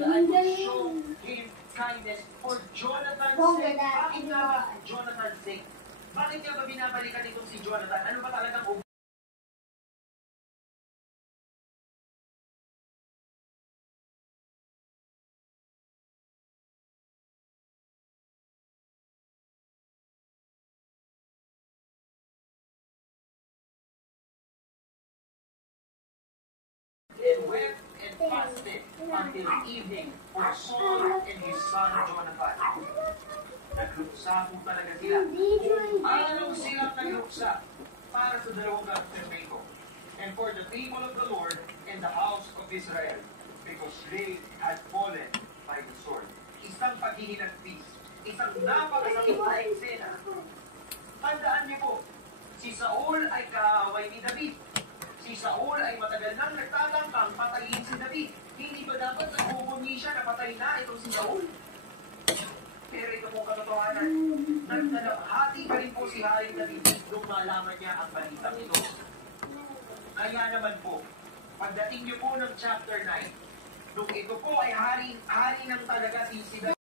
I will show him kindness for Jonathan's sake. Bakit nga ba Jonathan's sake? Bakit nga ba binabalikan itong si Jonathan? Ano ba talagang and wept and fasted until evening for Saul and his son Jonathan. Nagluksa po talaga sila. Araw silang nagluksa para sa dalawang kapitbahay, and for the people of the Lord and the house of Israel, because they had fallen by the sword. Isang paghihinagpis, isang napakasakit na eksena. Tandaan niyo po, si Saul ay kaaway ni David. Si Saul ay matagal nang nagtatangkang patayin si David. Hindi ba dapat nagbubunyi siya na patay na itong si Saul? Pero ito po katotohanan. Nagdalahati pa rin po si Haring David nung malaman niya ang balitang ito. Kaya naman po, pagdating niyo po ng chapter 9, nung ito po ay hari ng talaga si David.